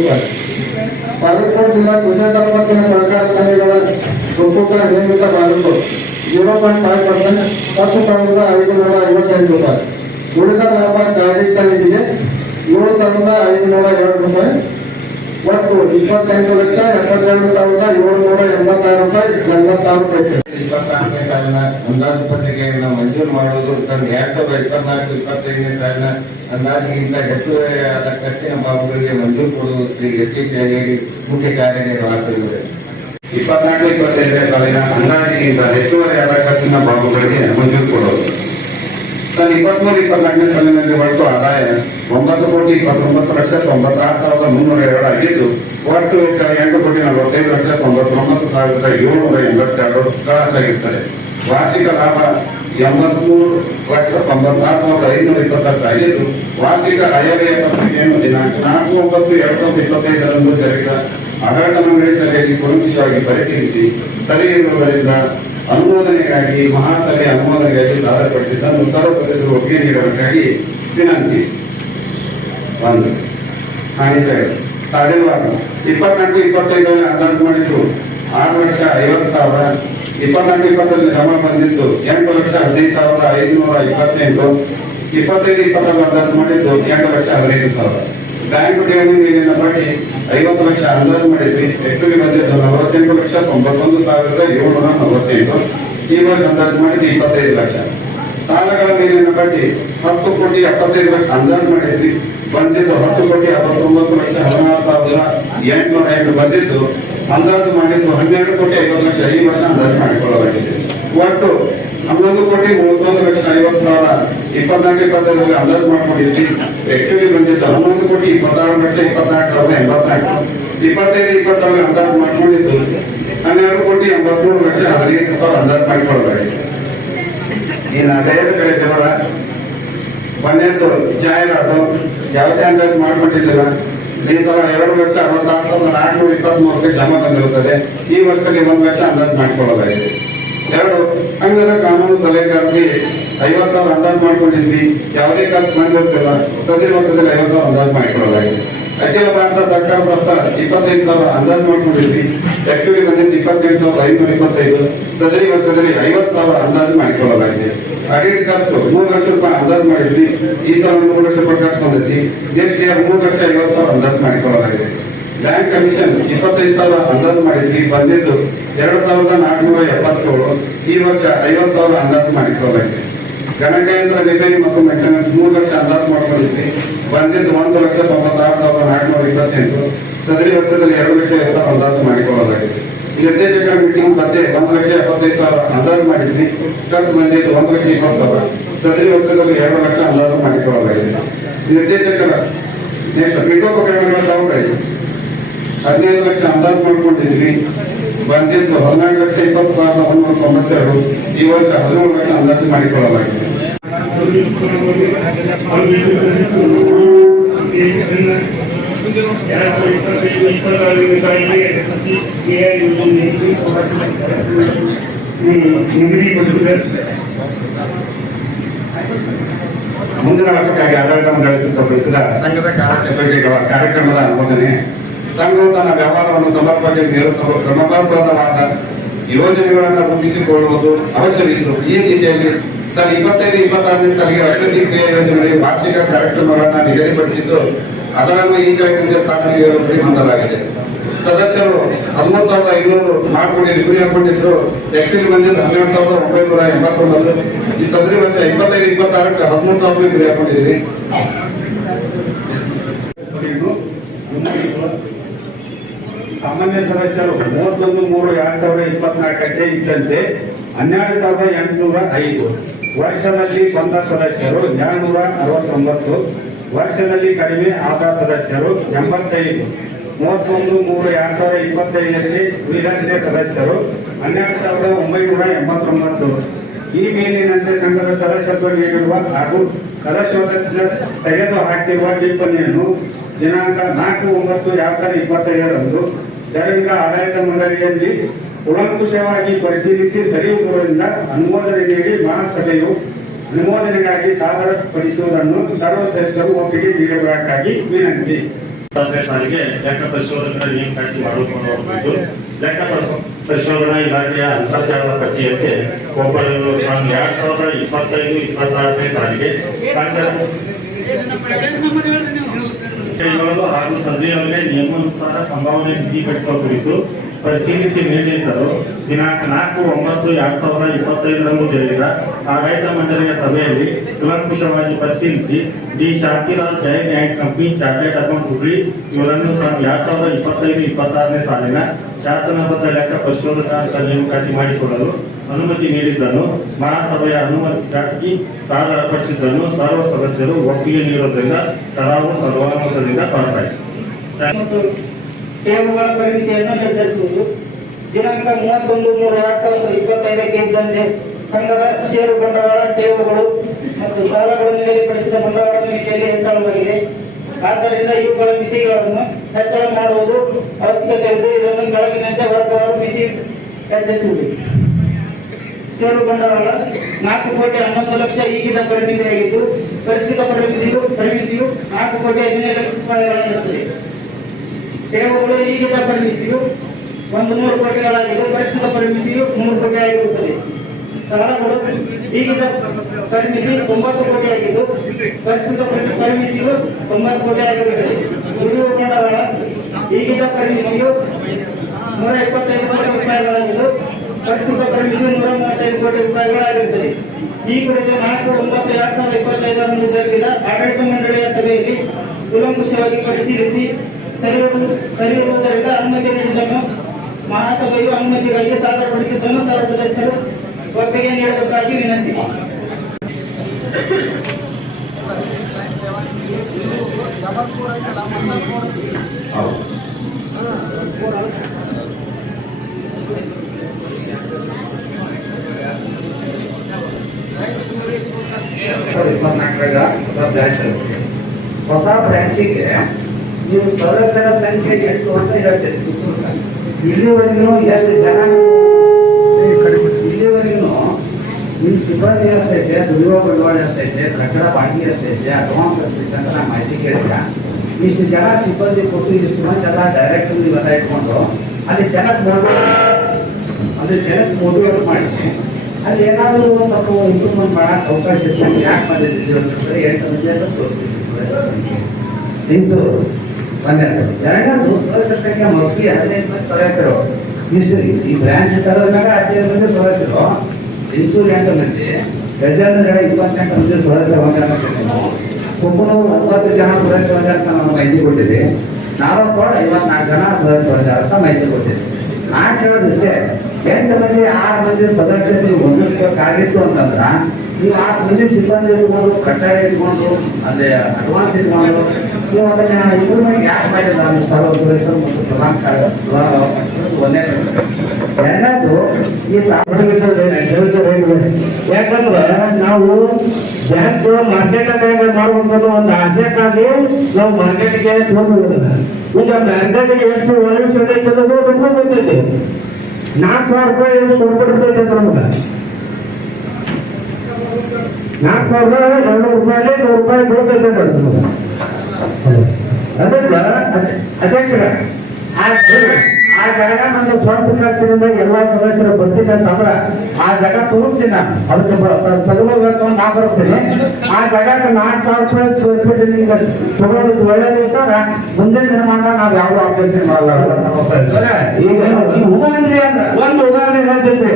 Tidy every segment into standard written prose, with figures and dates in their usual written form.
ರೂಪಾಯಿ. ಬಾಗಲಕೋಟೆ ಜಿಲ್ಲಾ ಕೃಷಿ ಪತ್ತಿನ ಸಹಕಾರ ಸಂಘಗಳ ಒಕ್ಕೂಟ ನಿಯಮಿತ ಬಾಗಲಕೋಟೆ 0.5% 10,555 ರೂಪಾಯಿ. ಉಳಿದ ಲಾಭ ಕಾರ್ಮಿಕ ನಿಧಿಗೆ 7,502 ರೂಪಾಯಿ. ಒಟ್ಟು 28,72,786 ರೂಪಾಯಿ 46 ಪೈಸೆ. 24ನೇ ಸಾಲಿನ ಅಂದಾಜು ಪತ್ರಿಕೆಯನ್ನು ಮಂಜೂರು ಮಾಡುವುದು 2024-25ನೇ ಸಾಲಿನ ಅಂದಾಜಿಗಿಂತ ಹೆಚ್ಚುವರಿಯಾದ ಖರ್ಚಿನ ಬಾಬುಗಳಿಗೆ ಮಂಜೂರು ಕೊಡುವುದು ಶ್ರೀ ಎಸ್.ಸಿ. ಶೇಣಗೇರಿ ಮುಖ್ಯ ಕಾರ್ಯನಿರ್ವಾಹಕರು. 24-25ನೇ ಸಾಲಿನ ಅಂದಾಜಿಗಿಂತ ಹೆಚ್ಚುವರಿಯಾದ ಖರ್ಚಿನ ಬಾಬುಗಳಿಗೆ ಮಂಜೂರು ಕೊಡುವುದು. 23-24ನೇ ಸಾಲಿನಲ್ಲಿ ಒಟ್ಟು ಆದಾಯ 9,29,96,302 ಆಗಿದ್ದು, ಒಟ್ಟು ವೆಚ್ಚ 8,45,99,782 ಖರ್ಚಾಗಿರುತ್ತದೆ. ವಾರ್ಷಿಕ ಲಾಭ 83,96,528 ಆಗಿದ್ದು, ವಾರ್ಷಿಕ ಆಯವ್ಯಯ ಪತ್ರಿಕೆಯನ್ನು ದಿನಾಂಕ 4/9/2025 ಜರುಗಿದ ಆಡಳಿತ ಮಂಡಳಿ ಸಭೆಯಲ್ಲಿ ಕೂಲಂಕಷವಾಗಿ ಪರಿಶೀಲಿಸಿ ಸರಿ ಇರುವುದರಿಂದ ಅನುಮೋದನೆಗಾಗಿ ಮಹಾಸಭೆ ಅನುಮೋದನೆಗಾಗಿ ಸಾದರಪಡಿಸಿದ್ದನ್ನು ಸರ್ವ ಸದಸ್ಯರು ಒಪ್ಪಿಗೆ ನೀಡುವುದಕ್ಕಾಗಿ ವಿನಂತಿ. 1. ಸಾಲಿರುವಾಗ 24-25 ಅಂದಾಜು ಮಾಡಿದ್ದು 6,50,000. 24-20 ಜಮಾ ಬಂದಿದ್ದು 8,15,528. 25-26 ಅಂದಾಜು ಮಾಡಿದ್ದು 8,15,000. ಬ್ಯಾಂಕ್ ಠೇವಣಿ ಮೇಲಿನ ಬಡ್ಡಿ 50 ಲಕ್ಷ ಅಂದಾಜು ಮಾಡಿದ್ವಿ. ಹೆಚ್ಚುವರಿ ಬಂದಿದ್ದು 48,91,748. ಈ ವರ್ಷ ಅಂದಾಜು ಮಾಡಿದ್ದು 25 ಲಕ್ಷ. ಸಾಲಗಳ ಮೇಲಿನ ಬಡ್ಡಿ 10,75,00,000 ಅಂದಾಜು ಮಾಡಿದ್ವಿ. ಬಂದಿದ್ದು 10,79,16,808 ಬಂದಿದ್ದು. ಅಂದಾಜು ಮಾಡಿದ್ದು 12,50,00,000 ಈ ವರ್ಷ ಅಂದಾಜು ಮಾಡಿಕೊಳ್ಳಲಾಗಿದೆ. ಒಟ್ಟು 11,31,50,000 24-25 ಅಂದಾಜು ಮಾಡ್ಕೊಂಡಿದ್ವಿ. ಹೆಚ್ಚುವರಿ ಬಂದಿದ್ದು 11,26,24,084. 25-26 ಅಂದಾಜು ಮಾಡ್ಕೊಂಡಿದ್ದು 12,83,15,000 ಅಂದಾಜು ಮಾಡಿಕೊಳ್ಳಲಾಗಿದೆ. ಇನ್ನು ಬೇರೆ ಕಡೆ ದೇವರ ಒಂದೇದು ಜಾಹೀರಾತು ಯಾವುದೇ ಅಂದಾಜು ಮಾಡ್ಕೊಂಡಿದ್ದಿಲ್ಲ. ಈ ಸಲ 2,66,423 ರೂಪಾಯಿ ಜಮಾ ಬಂದಿರುತ್ತದೆ. ಈ ವರ್ಷದಲ್ಲಿ 1 ಲಕ್ಷ ಅಂದಾಜು ಮಾಡಿಕೊಳ್ಳಲಾಗಿದೆ. 2. ಸಂಘದ ಕಾನೂನು ಸಲಹೆಗಾರರಿಗೆ 50,000 ಅಂದಾಜು ಮಾಡ್ಕೊಂಡಿದ್ವಿ. ಯಾವುದೇ ಖರ್ಚು ಬಂದಿರುತ್ತಿಲ್ಲ. ಸದರಿ ವರ್ಷದಲ್ಲಿ 50,000 ಅಂದಾಜು ಮಾಡಿಕೊಳ್ಳಲಾಗಿದೆ. ಅಖಿಲ ಭಾರತ ಸರ್ಕಾರ ಸಪ್ತ 25,000 ಅಂದಾಜು ಮಾಡ್ಕೊಂಡಿದ್ವಿ. ಹೆಚ್ಚುವರಿ ಬಂದಿದ್ದು 28,525. ಸದರಿ ವರ್ಷದಲ್ಲಿ 50,000 ಅಂದಾಜು ಮಾಡಿಕೊಳ್ಳಲಾಗಿದೆ. ಆಡಿಟ್ ಖರ್ಚು 3 ಲಕ್ಷ ರೂಪಾಯಿ ಅಂದಾಜು ಮಾಡಿದ್ವಿ. ಈ ತರ 3 ಲಕ್ಷ ರೂಪಾಯಿ ಖರ್ಚು ಬಂದಿದ್ವಿ. ನೆಕ್ಸ್ಟ್ ಇಯರ್ 3,50,000 ಅಂದಾಜು ಮಾಡಿಕೊಳ್ಳಲಾಗಿದೆ. ಬ್ಯಾಂಕ್ ಕಮಿಷನ್ 25,000 ಅಂದಾಜು ಮಾಡಿದ್ವಿ. ಬಂದಿದ್ದು 2,477. ಈ ವರ್ಷ 50,000 ಅಂದಾಜು ಮಾಡಿಕೊಳ್ಳಲಾಗಿದೆ. ಗಣಕಯಂತ್ರ ರಿಪೇರಿ ಮತ್ತು ಮೇಂಟೆನೆನ್ಸ್ 3 ಲಕ್ಷ ಅಂದಾಜು ಮಾಡ್ಕೊಂಡಿದ್ವಿ. ಬಂದಿದ್ದು 1,96,428. ಸದರಿ ವರ್ಷದಲ್ಲಿ 2,50,000 ಅಂದಾಜು ಮಾಡಿಕೊಳ್ಳಲಾಗಿದೆ. ನಿರ್ದೇಶಕರ ಮೀಟಿಂಗ್ ಮತ್ತೆ 1,75,000 ಅಂದಾಜು ಮಾಡಿದ್ವಿ. ಖರ್ಚು ಬಂದಿದ್ದು 1,20,000. ಸದರಿ ವರ್ಷದಲ್ಲಿ 2 ಲಕ್ಷ ಅಂದಾಜು ಮಾಡಿಕೊಳ್ಳಲಾಗಿದೆ. ನಿರ್ದೇಶಕರ ನೆಕ್ಸ್ಟ್ ಪೀಠೋಪಕರಣಗಳ ಸಾವುಗಳು 15 ಲಕ್ಷ ಅಂದಾಜು ಮಾಡ್ಕೊಂಡಿದ್ವಿ. ಬಂದಿದ್ದು 14,20,192. ಈ ವರ್ಷ 13 ಲಕ್ಷ ಅಂದಾಜು ಮಾಡಿಕೊಳ್ಳಲಾಗಿದೆ. ಮುಂದಿನ ವರ್ಷಕ್ಕಾಗಿ ಆಡಳಿತ ಮಂಡಳಿ ಸಿದ್ಧಪಡಿಸಿದ ಸಂಘದ ಕಾರ್ಯಚಟುವಟಿಕೆಗಳ ಕಾರ್ಯಕ್ರಮದ ಅನುಮೋದನೆ. ಸಂಘವು ತನ್ನ ವ್ಯವಹಾರವನ್ನು ಸಮರ್ಪಕವಾಗಿ ನಿರ್ವಹಿಸಲು ಕ್ರಮಬದ್ಧವಾದ ಯೋಜನೆಗಳನ್ನು ರೂಪಿಸಿಕೊಳ್ಳುವುದು ಅವಶ್ಯವಿತ್ತು. ಈ ದಿಶೆಯಲ್ಲಿ 25-26ನೇ ಸಾಲಿಗೆ ಅಭಿವೃದ್ಧಿ ಕ್ರಿಯಾ ಯೋಜನೆಯಲ್ಲಿ ವಾರ್ಷಿಕ ಕಾರ್ಯಕ್ರಮಗಳನ್ನು ನಿಗದಿಪಡಿಸಿದ್ದು, ಅದನ್ನು ಈ ಕೆಳಗಿನ ಸಾಧನೆಗೆ ಗುರಿ ಹೊಂದಲಾಗಿದೆ. ಸದಸ್ಯರು 13,500 ಮಾಡ್ಕೊಂಡಿದ್ದು ಗುರಿ ಹಾಕೊಂಡಿದ್ರು. ಆಕ್ಚುಲಿ ಬಂದಿದ್ದು 12,989. ಈ ಸದರಿ ವರ್ಷ 25-26ಕ್ಕೆ 13,000 ಗುರಿ ಹಾಕೊಂಡಿದ್ದೀವಿ. ಸಾಮಾನ್ಯ ಸದಸ್ಯರು 31/3/2024 ಇದ್ದಂತೆ 12,805. ವರ್ಷದಲ್ಲಿ ಬಂದ ಸದಸ್ಯರು 269. ವರ್ಷದಲ್ಲಿ ಕಡಿಮೆ ಆದ ಸದಸ್ಯರು 85. 31/3/2025ರಲ್ಲಿ ಉಳಿದಂತೆ ಸದಸ್ಯರು 12,989. ಈ ಮೇಲಿನಂತೆ ಸಂಘದ ಸದಸ್ಯತ್ವ ನೀಡಿರುವ ಹಾಗೂ ಸದಸ್ಯತ್ವ ತೆಗೆದು ಹಾಕಿರುವ ಟಿಪ್ಪಣಿಯನ್ನು ದಿನಾಂಕ 4/9/2025ರಂದು ಜರುಗಿದ ಆಡಳಿತ ಮಂಡಳಿಯಲ್ಲಿ ಕೂಲಂಕುಷವಾಗಿ ಪರಿಶೀಲಿಸಿ ಸರಿಯುವುದರಿಂದ ಅನುಮೋದನೆ ನೀಡಿ ಮಹಾಸಭೆಯು ಅನುಮೋದನೆಗಾಗಿ ಸಾದರಪಡಿಸುವುದನ್ನು ಸರ್ವ ಸದಸ್ಯರು ಒಪ್ಪಿಗೆ ನೀಡುವುದಕ್ಕಾಗಿ ವಿನಂತಿ. ಸಾಲಿಗೆ ಲೆಕ್ಕ ಪರಿಶೋಧಕರ ನೇಮಕಾತಿ ಮಾಡಿಕೊಂಡು ಲೆಕ್ಕ ಪರಿಶೋಧನಾ ಇಲಾಖೆಯ ಅಂತರ್ಜಾಲದ ಪಟ್ಟಿಯಂತೆ ಒಬ್ಬರನ್ನು 2025-26ನೇ ಸಾಲಿಗೆ ಕೈಗೊಳ್ಳಲು ಹಾಗೂ ಸಂಜೆಯವರೆಗೆ ನಿಯಮಾನುಸಾರ ಸಂಭಾವನೆ ನಿಧಿಗಟ್ಟಿಸುವ ಕುರಿತು ಪರಿಶೀಲಿಸಿ ನಿರ್ಣಯಿಸಲು ದಿನಾಂಕ 4/9/2025ರಂದು ಜರುಗಿದ ಆಡಳಿತ ಮಂಡಳಿಯ ಸಭೆಯಲ್ಲಿ ಕೂಲಂಕುಷವಾಗಿ ಪರಿಶೀಲಿಸಿ D Shantilal Jain and company chartered account Hubli ಇವರನ್ನು 2025-26ನೇ ಸಾಲಿನ ಶಾಸನಬದ್ಧ ಲೆಕ್ಕ ಪರಿಶೋಧಕ ನೇಮಕಾತಿ ಮಾಡಿಕೊಳ್ಳಲು ಅನುಮತಿ ನೀಡಿದ್ದನ್ನು ಮಹಾಸಭೆಯ ಅನುಮತಿಗಾಗಿ ಸಾಲ ಅರ್ಪಿಸಿದ್ದನ್ನು ಸರ್ವ ಸದಸ್ಯರು ಒಪ್ಪಿಗೆ ನೀಡುವುದರಿಂದ ಕರಾರು ಸರ್ವಾನುಮತದಿಂದ ಪಾಸಾಯಿತು. ಠೇವುಗಳ ಪರಿಮಿತಿಯನ್ನು ನಿರ್ಧರಿಸುವುದು. ದಿನಾಂಕ 31/3/2025ಕ್ಕೆ ಇದ್ದಂತೆ ಸಂಘದ ಷೇರು ಬಂಡವಾಳ ಠೇವುಗಳು ಮತ್ತು ಸಾಲಗಳನ್ನು ನಿಗದಿಪಡಿಸಿದ ಬಂಡವಾಳದ ಮಿತಿಯಲ್ಲಿ ಹೆಚ್ಚಳವಾಗಿದೆ. ಆದ್ದರಿಂದ ಇವುಗಳ ಮಿತಿಗಳನ್ನು ಹೆಚ್ಚಳ ಮಾಡುವುದು ಅವಶ್ಯಕತೆ ಇದ್ದು ಇದನ್ನು ಕೆಳಗಿನಂತೆ ವರ್ಗವಾರು ಮಿತಿ ಹೆಚ್ಚಿಸುವುದು. ಷೇರು ಬಂಡವಾಳ 4,11,00,000 ಈಗಿನ ಪರಿಮಿತಿಯಾಗಿದ್ದು ಪರಿಷ್ಕೃತ ಪರಿಮಿತಿಯು 4,15,00,000 ರೂಪಾಯಿಗಳಾಗಿರುತ್ತದೆ. ಠೇವುಗಳು ಈಗಿನ ಪರಿಮಿತಿಯು 100 ಕೋಟಿಗಳಾಗಿದ್ದು ಪರಿಷ್ಕೃತ ಪರಿಮಿತಿಯು 3 ಕೋಟಿ ಆಗಿರುತ್ತದೆ. ಸಾಲಗಳು ಈಗಿನ ಪರಿಮಿತಿ 90 ಕೋಟಿ ಆಗಿದ್ದು ಪರಿಷ್ಕೃತ ಪರಿಮಿತಿಯು 90 ಕೋಟಿ ಆಗಿರುತ್ತದೆ. ಉಳಿಯುವ ಬಂಡವಾಳ ಈಗಿನ ಪರಿಮಿತಿಯು 125 ಕೋಟಿ ರೂಪಾಯಿಗಳಾಗಿದ್ದು ಪರಿಷ್ಕೃತ ಪರಿಮಿತಿಯು 135 ಕೋಟಿ ರೂಪಾಯಿಗಳಾಗಿರುತ್ತದೆ. ಈ ಕುರಿತು 4/9/2025ರಂದು ಜರುಗಿದ ಆಡಳಿತ ಮಂಡಳಿಯ ಸಭೆಯಲ್ಲಿ ಕೂಲಂಕುಷವಾಗಿ ಪರಿಶೀಲಿಸಿ ಸರಿಯಿರುವುದರಿಂದ ಅನುಮತಿ ನೀಡಿದ್ದನ್ನು ಮಹಾಸಭೆಯು ಅನುಮತಿಗಾಗಿ ಸಾದರಪಡಿಸಿದ್ದನ್ನು ಸರ್ವ ಸದಸ್ಯರು ಒಪ್ಪಿಗೆ ನೀಡಬೇಕಾಗಿ ವಿನಂತಿ. ಹೊಸ ಬ್ರಾಂಚಿಗೆ ನೀವು ಸದಸ್ಯರ ಸಂಖ್ಯೆ 8 ಅಂತ ಹೇಳ್ತೀರಿ. ಇಲ್ಲಿವರೆಗೂ ಎಷ್ಟು ಜನ ಇಲ್ಲಿವರೆಗೂ ನಿಮ್ಮ ಸಿಬ್ಬಂದಿ ಎಷ್ಟೈತೆ, ದುಡಿಯುವ ಬಂಡವಾಳ ಎಷ್ಟೈತೆ, ಕಟ್ಟಡ ಬಾಡಿಗೆ ಎಷ್ಟೈತೆ, ಅಡ್ವಾನ್ಸ್ ಎಷ್ಟೈತೆ ಅಂತ ನಾನು ಮಾಹಿತಿ ಕೇಳಿದೆ. ಇಷ್ಟು ಜನ ಸಿಬ್ಬಂದಿ ಕೊಟ್ಟು ಇಷ್ಟು ಮಂದಿ ಎಲ್ಲ ಡೈರೆಕ್ಟ್ ಇವೆಲ್ಲ ಇಟ್ಕೊಂಡು ಅಲ್ಲಿ ಜನಕ್ಕೆ ಮೋಟಿವೇಟ್ ಮಾಡಿ ಅಲ್ಲಿ ಏನಾದರೂ ಸ್ವಲ್ಪ ಇಂಪ್ರೂವ್ಮೆಂಟ್ ಮಾಡೋಕೆ ಅವಕಾಶ ಇತ್ತು. ಯಾಕೆ ಬಂದಿದ್ದೀವಿ ಅಂತಂದರೆ 8 ಮಂದಿ ಅಂತ ತೋರಿಸ್ತಿದ್ದೀವಿ. ಲಿಂಗ್ಸೂರು ಒಂದನೇದು. ಎರಡನೇದು ಸದಸ್ಯರ ಸಂಖ್ಯೆ ಮಸ್ಗಿ 15 ಮಂದಿ ಸದಸ್ಯರು. ಇಷ್ಟು ಈ ಬ್ರಾಂಚ್ ತರದ ಮ್ಯಾಗ 15 ಮಂದಿ ಸದಸ್ಯರು. ಲಿಂಗ್ಸೂರು 8 ಮಂದಿ, ಗಜೇಂದ್ರ 28 ಮಂದಿ ಸದಸ್ಯರು ಹೊಂದಾರ. ಕುಂಕುನೂರು 9 ಜನ ಸದಸ್ಯರು ಹೊಂದಾರ ಅಂತ ನಾವು ಮಾಹಿತಿ ಕೊಟ್ಟಿದ್ವಿ. ನಾಲ್ಕೋಡ್ 54 ಜನ ಸದಸ್ಯರು ಹೊಂದಾರ ಅಂತ ಮಾಹಿತಿ ಕೊಟ್ಟಿದ್ವಿ. ನಾನು ಹೇಳೋದಿಷ್ಟೇ, 8 ಮಂದಿ 6 ಮಂದಿ ಸದಸ್ಯರು ನೀವು ಹೊಂದಿಸ್ಬೇಕಾಗಿತ್ತು ಅಂತಂದ್ರ ನೀವು 6 ಮಂದಿ ಸಿಬ್ಬಂದಿ ಇಟ್ಕೊಂಡು, ಕಟ್ಟಡ ಇಟ್ಕೊಂಡು, ಅಲ್ಲಿ ಅಡ್ವಾನ್ಸ್ ಇಟ್ಕೊಂಡು ನೀವು ಅದನ್ನ ಇಂಪ್ರೂವ್ಮೆಂಟ್ ಯಾಕೆ ಮಾಡಿಲ್ಲ? ನೀವು ಸರ್ವ ಸದಸ್ಯರು ಮತ್ತು ಪ್ರಧಾನ ಒಂದೇ. ಎರಡನೇದು ಈ ಯಾಕಂದ್ರೆ ನಾವು ಬ್ಯಾಂಕ್ ಮಾರ್ಕೆಟ್ ಮಾಡ್ಬೇಕನ್ನೋ ಒಂದು ಆಸೆಕ್ಕಾಗಿ ನಾವು ಮಾರ್ಕೆಟ್ಗೆ ಹೋಗುವುದಿಲ್ಲ. ಈಗ ಬ್ಯಾಂಕಿಗೆ ಎಷ್ಟು ವಾಲ್ಯೂಸ್ ಐತೆ ಅನ್ನೋದು ಗೊತ್ತೈತಿ. 4,000 ರೂಪಾಯಿ ಎಷ್ಟು ಕೊಡ್ಬಿಡ್ತೈತೆ ನಮ್ಗೆ. 4,200 ರೂಪಾಯಿ 100 ರೂಪಾಯಿ ಕೊಡ್ತೈತೆ ನಮ್ಗೆ. ಅದಕ್ಕೆ ಅಧ್ಯಕ್ಷರ ಆ ಜಾಗ ನನ್ನ ಸ್ವಂತ ಖರ್ಚಿನಿಂದ ಎಲ್ಲ ಸದಸ್ಯರು ಬರ್ತೀನಿ ಅಂತಂದ್ರೆ ಆ ಜಾಗ ತಗೋತೀನಿ. ನಾನು ಅದಕ್ಕೆ ತಗೊಳ್ಳೋದು ನಾ ಬರ್ತೀನಿ. ಆ ಜಾಗಕ್ಕೆ 4,000 ರೂಪಾಯಿ ಸ್ಕ್ವೇರ್ ಫೀಟ್ ನಿಮ್ಗೆ ತಗೊಳ್ಳೋದು ಒಳ್ಳೇದು ಇರ್ತಾರ. ಮುಂದಿನ ನಿರ್ಮಾಣ ನಾವು ಯಾವ್ದು ಅಬ್ಜೆಕ್ಷನ್ ಮಾಡಲ್ಲ. ಈಗ ಉದಾಹರಣೆ ಅಂದ್ರೆ ಒಂದು ಉದಾಹರಣೆ ಹೇಳ್ತೀನಿ.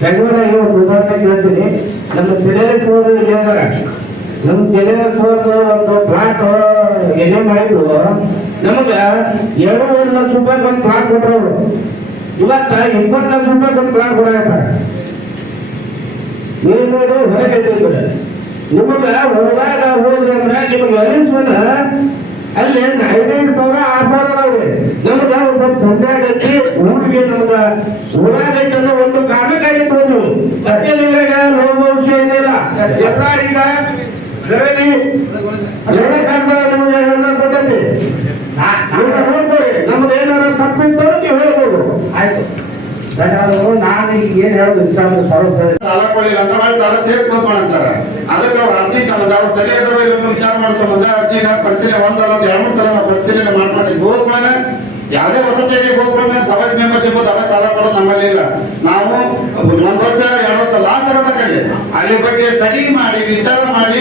ಬೆಂಗಳೂರಾಗಿ ಒಂದು ಉದಾಹರಣೆ ಹೇಳ್ತೀನಿ. ನಮ್ಮ ತೆರೆಸೋರು ಹೇಳಿದಾರ. ನಮ್ಮ ತೆರೆಸೋರು ಒಂದು ಪ್ಲಾಟ್ ಏನೇ ಮಾಡಿದ್ರು ನಮಗ 2-3 ಲಕ್ಷ ರೂಪಾಯಿ ಒಂದು ಪ್ಲಾಟ್ ಕೊಟ್ಟರು. ಇವತ್ತ 20 ಲಕ್ಷ ರೂಪಾಯಿ ಒಂದು ಪ್ಲಾಟ್ ಕೊಡಾಕ ಏನು ಹೊರಗೆ ನಿಮಗ ಹೊರದಾಗ ಹೋದ್ರೆ ನಿಮಗೆ ಅಲಿಸ್ವಲ್ಲ ಅಲ್ಲಿ 5,000 6,000 ಅದಾವ್ರಿ. ನಮಗ ಒಂದು ಸ್ವಲ್ಪ ಸಂಖ್ಯೆ ಆಗೈತಿ. ಊರಿಗೆ ನಮಗ ಊರಾಗೈತಿ ಅನ್ನೋ ಒಂದು ಕಾರಣಕ್ಕಾಗಿತ್ತು. ನೀವು ಸತ್ಯಲಿಂಗ ಲೋಭವಂಶ ಏನಿಲ್ಲ. ಎಲ್ಲ ಈಗ ಗರಡಿ ಕೊಟ್ಟೈತಿ. ನೋಡ್ತಾರೆ ನಮ್ದು ಏನಾರ ತಪ್ಪಿತ್ತು ನೀವು ಹೇಳ್ಬೋದು. ಆಯ್ತು. ಧನ್ಯವಾದಗಳು. ನಾನು ಈಗ ಏನ್ ಹೇಳೋದು ಇಷ್ಟ ಅಂದ್ರೆ ಸರ್ವ ಸಾಲ ಕೊಡಲಿಲ್ಲ ಅಂತ ಮಾಡಿ ಸಾಲ ಸೇರ್ ಕ್ಲೋಸ್ ಮಾಡಂತಾರ. ಅದಕ್ಕೆ ಅವ್ರ ಅರ್ಜಿ ಸಂಬಂಧ ಅವ್ರು ಸರಿಯಾದ್ರು ಇಲ್ಲ ವಿಚಾರ ಮಾಡೋ ಸಂಬಂಧ ಅರ್ಜಿನ ಪರಿಶೀಲನೆ ಒಂದಲ್ಲ 2-3 ಸಲ ನಾವು ಪರಿಶೀಲನೆ ಮಾಡ್ಕೊಳ್ತೀವಿ. ಹೋದ್ಮೇಲೆ ಯಾವುದೇ ಹೊಸ ಸೇವೆ ಹೋದ್ಮೇಲೆ ದವಸ್ ಮೆಂಬರ್ಶಿಪ್ ದವಸ್ ಸಾಲ ಕೊಡೋದು ನಮ್ಮಲ್ಲಿ ಇಲ್ಲ. ನಾವು 1 ವರ್ಷ 2 ವರ್ಷ ಲಾಸ್ ಆಗಬೇಕಾಗಿ ಅಲ್ಲಿ ಬಗ್ಗೆ ಸ್ಟಡಿ ಮಾಡಿ ವಿಚಾರ ಮಾಡಿ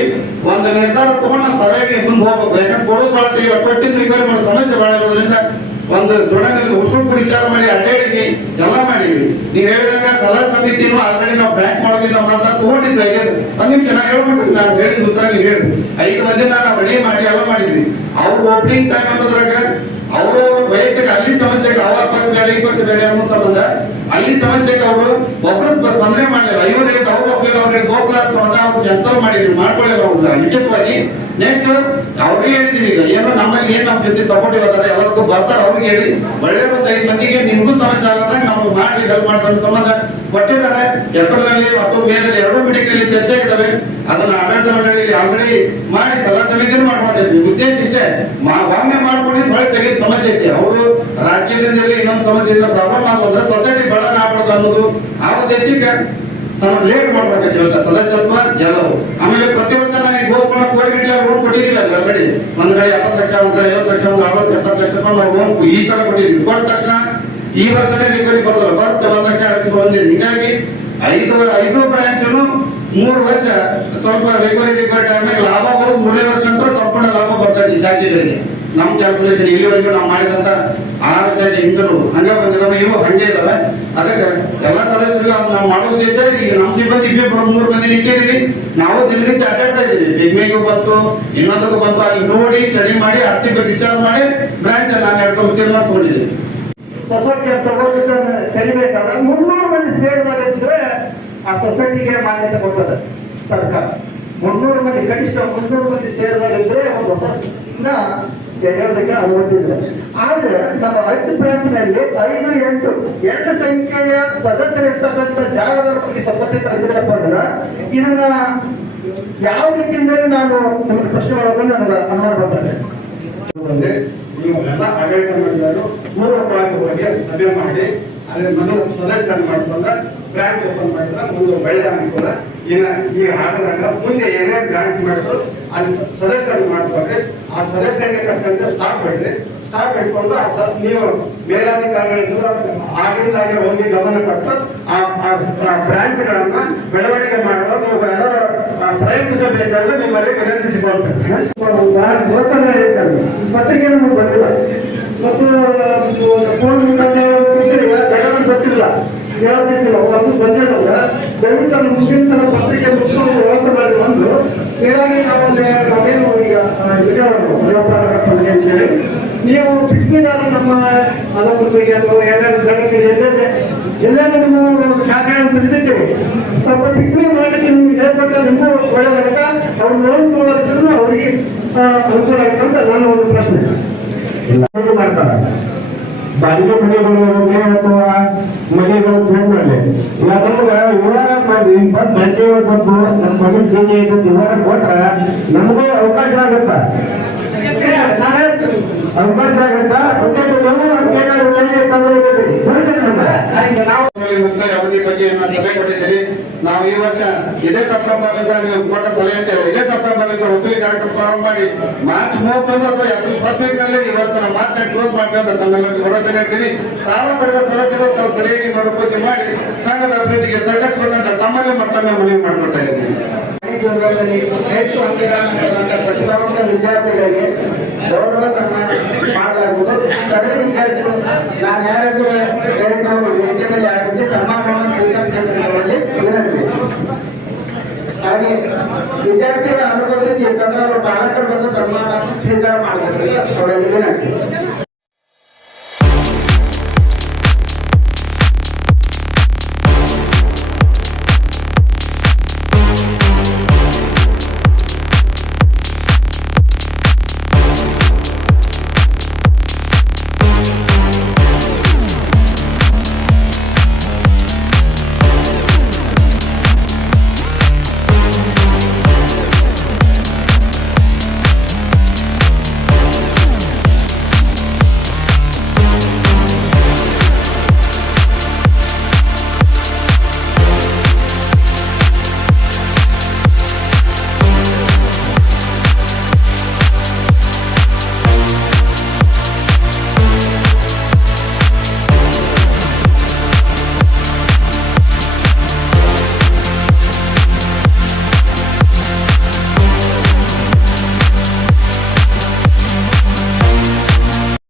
ಒಂದು ನಿರ್ಧಾರ ತಗೊಂಡು ನಾವು ಸರಿಯಾಗಿ ಮುಂದೆ ಹೋಗ್ಬೇಕು. ಯಾಕಂದ್ರೆ ಕೊಡೋದು ಬಹಳ ತೆಗಿಲ್ಲ, ಕೊಟ್ಟಿದ್ದು ರಿಕವರಿ ಮಾಡೋ ಸಮಸ್ಯೆ ಬಹಳ ಇರೋದ್ರಿಂದ ಒಂದು ದೊಡ್ಡ ಉಸುಕು ವಿಚಾರ ಮಾಡಿ ಅಡ್ಡಾಡಿದ್ವಿ ಎಲ್ಲ ಮಾಡಿದ್ವಿ. ನೀವ್ ಹೇಳಿದಾಗ ಸಲಹಾ ಸಮಿತಿನೂ ಆಲ್ರೆಡಿ ನಾವು ಬ್ರಾಂಚ್ ಮಾಡೋದ್ರಿಂದ ಮಾತ್ರ ತಗೊಂಡಿದ್ವಿ. 1 ನಿಮಿಷ ನಾನು ಹೇಳ್ಬಿಟ್ಟು ನಾನು ಹೇಳಿದ ಉತ್ತರ ನೀವು ಹೇಳಿ 5 ಮಂದಿನ ನಾವು ರೆಡಿ ಮಾಡಿ ಎಲ್ಲ ಮಾಡಿದ್ವಿ. ಅವ್ರ ಓಪನಿಂಗ್ ಟೈಮ್ ಅನ್ನೋದ್ರಾಗ ಅವರು ವೈಯಕ್ತಿಕ ಅಲ್ಲಿ ಸಮಸ್ಯೆಗೆ ಅವರ ಪಕ್ಷ ಬೇರೆ ಈ ಪಕ್ಷ ಬೇರೆ ಅನ್ನೋ ಸಂಬಂಧ ಅಲ್ಲಿ ಸಮಸ್ಯೆಗೆ ಅವರು ಒಬ್ಬರು ಸ್ಪಂದನೆ ಮಾಡಲಿಲ್ಲ. ಇವರು ಹೇಳಿದ ಅವ್ರು ಒಪ್ಪಿಲ್ಲ, ಅವ್ರು ಹೇಳಿದ ಗೋಕುಲ ಸಂಬಂಧ ಅವ್ರು ಕ್ಯಾನ್ಸಲ್ ಮಾಡಿದ್ವಿ, ಮಾಡ್ಕೊಳ್ಳಿಲ್ಲ. ಅವ್ರು ಲಿಖಿತವಾಗಿ ನೆಕ್ಸ್ಟ್ ಅವ್ರಿಗೆ ಹೇಳಿದೀವಿ. ಈಗ ಏನೋ ನಮ್ಮಲ್ಲಿ ಏನ್ ನಮ್ಮ ಜೊತೆ ಸಪೋರ್ಟಿವ್ ಅದಾರೆ ಎಲ್ಲರಿಗೂ ಬರ್ತಾರೆ, ಅವ್ರಿಗೆ ಹೇಳಿ ಒಳ್ಳೆಯ ಒಂದು 5 ಮಂದಿಗೆ ನಿಮ್ಗೂ ಸಮಸ್ಯೆ ಆಗದಾಗ ನಾವು ಮಾಡಿ ಹೆಲ್ಪ್ ಮಾಡ್ಕೊಳ್ಳೋ ಸಂಬಂಧ ಕೊಟ್ಟಿದ್ದಾರೆ. ಏಪ್ರಿಲ್ ನಲ್ಲಿ ಮತ್ತು ಮೇ ನಲ್ಲಿ 2 ಮೀಟಿಂಗ್ ಚರ್ಚೆ ಆಗಿದ್ದಾವೆ. ಅದನ್ನ ಆಡಳಿತ ಮಂಡಳಿಯಲ್ಲಿ ಆಲ್ರೆಡಿ ಮಾಡಿ ಸಲಹಾ ಸಮಿತಿನೂ ಮಾಡ್ಕೊಳ್ತೀವಿ. ಉದ್ದೇಶ ಇಷ್ಟೇ, ಬಾಂಬೆ ಮಾಡ್ಕೊಂಡಿದ್ದು ಹೊಳೆ ತೆಗೆದ ಸಮಸ್ಯೆ ಐತಿ. ಅವರು ರಾಜಕೀಯದಿಂದ ಇನ್ನೊಂದು ಸಮಸ್ಯೆಯಿಂದ ಪ್ರಾಬ್ಲಮ್ ಆಗೋದ್ರೆ ಸೊಸೈಟಿ ಬಡನ ಆಗ್ಬಿಡೋದು ಅನ್ನೋದು ಆ ಉದ್ದೇಶಕ್ಕೆ ಲೇಟ್ ಮಾಡ್ಬೇಕಾಗ್ತದೆ ವರ್ಷ ಸದಸ್ಯತ್ವ ಎಲ್ಲವೂ. ಆಮೇಲೆ ಪ್ರತಿ ವರ್ಷ ನಾವು ಈಗ ಹೋಗ್ಕೊಂಡು ಕೋಟಿ ಗಂಟೆ ಲೋನ್ ಕೊಟ್ಟಿದ್ದೀವಿ ಅಲ್ಲಿ ಆಲ್ರೆಡಿ. ಒಂದ್ ಕಡೆ 70 ಲಕ್ಷ, ಒಂದ್ ಕಡೆ 50 ಲಕ್ಷ, 60-70 ಲಕ್ಷ ನಾವು ಲೋನ್ ಈ ತರ ಕೊಟ್ಟಿದ್ವಿ. ಕೊಟ್ಟ ತಕ್ಷಣ ಈ ವರ್ಷನೇ ರಿಕವರಿ ಬರ್ತಲ್ಲ, 1 ಲಕ್ಷ 2 ಲಕ್ಷ ಬಂದಿದೆ. ಹೀಗಾಗಿ 5 ಬ್ರಾಂಚನು 3 ವರ್ಷ ಸ್ವಲ್ಪ ರಿಕವರಿ ಟೈಮ್ನಾಗ ಲಾಭ ಬರೋದು 3ನೇ ವರ್ಷ ನಂತರ ಸಂಪೂರ್ಣ ಲಾಭ ಬರ್ತದೆ ಈ ಶಾಖೆಗಳಿಗೆ. ನಮ್ ಕ್ಯಾಲ್ಕುಲೇಷನ್ ಇಲ್ಲಿವರೆಗೂ ನಾವು ಮಾಡಿದಂತ 6 ಶಾಖೆ ಹಿಂದೂ ಹಂಗೆ ಬಂದಿದ್ದಾವೆ, ಇವು ಹಂಗೆ ಇದಾವೆ. ಅದಕ್ಕೆ ಎಲ್ಲ ಸದಸ್ಯರಿಗೂ ನಾವು ಮಾಡೋ ಉದ್ದೇಶ ಈಗ ನಮ್ಮ ಸಿಬ್ಬಂದಿ 2-3 ಮಂದಿ ಇಟ್ಟಿದ್ದೀವಿ. ನಾವು ದಿನದಿಂದ ಅಡ್ಡಾಡ್ತಾ ಇದ್ದೀವಿ. ಪಿಗ್ಮಿಗೂ ಬಂತು, ಇನ್ನೊಂದಕ್ಕೂ ಬಂತು, ಅಲ್ಲಿ ನೋಡಿ ಸ್ಟಡಿ ಮಾಡಿ ಆರ್ಥಿಕ ವಿಚಾರ ಮಾಡಿ ಬ್ರಾಂಚ್ ನಾನು 2 ತೀರ್ಮಾನ ತಗೊಂಡಿದ್ದೀವಿ. ಸೊಸೈಟಿಯ ಸಭಾಪತಿಗಳನ್ನ ತೆರಿಬೇಕಾದ್ರೆ 300 ಮಂದಿ ಸೇರಿದಾರಿದ್ರೆ ಆ ಸೊಸೈಟಿಗೆ ಮಾನ್ಯತೆ ಕೊಡ್ತದೆ ಸರ್ಕಾರ. 300 ಮಂದಿ ಕನಿಷ್ಠ 300 ಮಂದಿ ಸೇರಿದಾರಿದ್ರೆ ಒಂದು ಹೊಸ ಸೊಸೈಟಿನ ತೆರೆಯೋದಕ್ಕೆ ಅನುಮತಿದೆ. ಆದ್ರೆ ನಮ್ಮ 5 ಬ್ರಾಂಚ್ ನಲ್ಲಿ 5-8 ಸಂಖ್ಯೆಯ ಸದಸ್ಯರಿರ್ತಕ್ಕಂಥ ಜಾಗದ ಈ ಸೊಸೈಟಿ ತೆಗೆದಿರಪ್ಪ ಅಂದ್ರೆ ಇದನ್ನ ಯಾವ ರೀತಿಯಿಂದ ನಾನು ನಿಮಗೆ ಪ್ರಶ್ನೆ ಮಾಡೋದು ನನಗೆ ಅನುಮಾನ ಬರ್ತದೆ. ನೀವು ಎಲ್ಲ ಆಡಳಿತ ಮಂಡಳಿಯವರು ಪೂರ್ವಕವಾಗಿ ಹೋಗಿ ಸಭೆ ಮಾಡಿ ಅಲ್ಲಿ ಮೊದಲು ಸದಸ್ಯರನ್ನು ಮಾಡ್ಕೊಂಡ ಬ್ರಾಂಚ್ ಓಪನ್ ಮಾಡಿದ್ರೆ ಒಂದು ಒಳ್ಳೆಯ ಅನುಕೂಲ. ಇನ್ನು ಈ ಆಟದಾಗ ಮುಂದೆ ಏನೇ ಬ್ರಾಂಚ್ ಮಾಡಿದ್ರು ಅಲ್ಲಿ ಸದಸ್ಯರನ್ನು ಮಾಡ್ಕೊಂಡ್ರೆ ಆ ಸದಸ್ಯರಿಗೆ ತಕ್ಕಂತೆ ಸ್ಟಾಕ್ ಬಿಡ್ರಿ. ಸ್ಟಾಕ್ ಇಟ್ಕೊಂಡು ನೀವು ಮೇಲಾಧಿಕಾರಿಗಳಿಂದ ಆಗಿಂದಾಗೆ ಹೋಗಿ ಗಮನ ಕೊಟ್ಟು ಆ ಬ್ರಾಂಚ್ಗಳನ್ನ ಬೆಳವಣಿಗೆ ಮಾಡುವ ನೀವು ಎಲ್ಲರೂ ಪ್ರಯತ್ನಿಸಬೇಕಾದ್ರೆ ನಿಮ್ಮಲ್ಲಿ ವಿನಂತಿಸಿಕೊಳ್ತೇನೆ. ಪತ್ರಿಕೆ ನಮಗೆ ಬಂದಿಲ್ಲ ಮತ್ತು ಫೋನ್ ಗೊತ್ತಿಲ್ಲ, ಹೇಳೋದಿಲ್ಲ, ಅದು ಬಂದಿರಲ್ಲ. ದಯವಿಟ್ಟು ಅದು ಮುಂದಿನ ತರ ಪತ್ರಿಕೆ ಮುಗಿಸ್ಕೊಂಡು ವ್ಯವಸ್ಥೆ ಮಾಡಿ ಬಂದು ಹೀಗಾಗಿ ನಾವೇನು ಈಗ ಅಂತೇಳಿ ನೀವು ಬಿಟ್ಟಿದಾಗ ನಮ್ಮ ಅಲಂಕೃತಿಗೆ ಅಥವಾ ಏನಾದ್ರು ಜನರಿಗೆ ಎಲ್ಲ ನಿಮ್ಮ ಶಾಖೆಗಳನ್ನು ತಿಳಿದಿದ್ದೇವೆ. ಸ್ವಲ್ಪ ಪಿಕ್ನಿ ಮಾಡಲಿಕ್ಕೆ ನಿಮ್ಗೆ ಹೇಳ್ಕೊಟ್ರೆ ನಿಮಗೂ ಒಳ್ಳೆಯದಾಗತ್ತ, ಅವ್ರು ನೋಡ್ಕೊಳ್ಳೋದ್ರೂ ಅವ್ರಿಗೆ ಅನುಕೂಲ ಆಗುತ್ತೆ ಅಂತ ನನ್ನ ಒಂದು ಪ್ರಶ್ನೆ. ಮಾಡ್ತಾರೆ ಬಾಡಿಗೆ ಮನೆಗಳು ಅಥವಾ ಮನೆಗಳು ಚೇಂಜ್ ಮಾಡಲಿ. ಇವಾಗ ನಮ್ಗೆ ವಿವರ ಮಾಡಿ ಬಂದು ನಮ್ಮ ಮನೆ ಚೇಂಜ್ ಐತೆ ವಿವರ ಕೊಟ್ರೆ ನಮಗೂ ಅವಕಾಶ ಆಗುತ್ತ ಮುಕ್ತಾಯ ಅವಧಿ ಬಗ್ಗೆ ಸಲಹೆ ಕೊಟ್ಟಿದ್ದೀರಿ. ನಾವು ಈ ವರ್ಷ ಇದೇ ಸೆಪ್ಟೆಂಬರ್ ನೀವು ಕೊಟ್ಟ ಸಲಹೆ ಅಂತ ಇದೇ ಸೆಪ್ಟೆಂಬರ್ ಒಪ್ಪಿಗೆ ಕಾರ್ಯಕ್ರಮ ಪ್ರಾರಂಭ ಮಾಡಿ ಮಾರ್ಚ್ 31 ಅಥವಾ ಏಪ್ರಿಲ್ ಫಸ್ಟ್ ವೀಕ್ ನಲ್ಲಿ ಈ ವರ್ಷ ನಾವು ಮಾರ್ಚ್ ಕ್ಲೋಸ್ ಮಾಡ್ತೀವಿ ಅಂತ ತಮ್ಮೆಲ್ಲರಿಗೂ ಭರವಸೆ ನೀಡ್ತೀವಿ. ಸಾಲ ಪಡೆದ ಸದಸ್ಯರು ತಾವು ಸರಿಯಾಗಿ ಮರುಪತಿ ಮಾಡಿ ಸಂಘದ ಅಭಿವೃದ್ಧಿಗೆ ಸಹಕರಿಸಬೇಕಂತ ತಮ್ಮಲ್ಲಿ ಮತ್ತೊಮ್ಮೆ ಮನವಿ ಮಾಡ್ಕೊಳ್ತಾ ಇದ್ದೀನಿ. ಹೆಚ್ಚು ಅಂಕಗಳನ್ನು ಪ್ರತಿಭಾವಂತ ವಿದ್ಯಾರ್ಥಿಗಳಿಗೆ ಗೌರವ ಸನ್ಮಾನ ಮಾಡಲಾಗುವುದು. ಸದರಿ ವಿದ್ಯಾರ್ಥಿಗಳು ನಾನು ಯಾರಾದರೂ ವೇದಿಕೆಯಲ್ಲಿ ಆರಿಸಿ ಸನ್ಮಾನವನ್ನು ಸ್ವೀಕರಿಸಿಕೊಳ್ಳುವಲ್ಲಿ ವಿನಂತಿ. ಹಾಗೆ ವಿದ್ಯಾರ್ಥಿಗಳ ಅನುಭವದಲ್ಲಿ ತಂದ್ರೆ ಅವರು ಪಾಲಕರು ಬಂದು ಸನ್ಮಾನವನ್ನು ಸ್ವೀಕಾರ ಮಾಡಬೇಕು ಅವರಲ್ಲಿ ವಿನಂತಿ.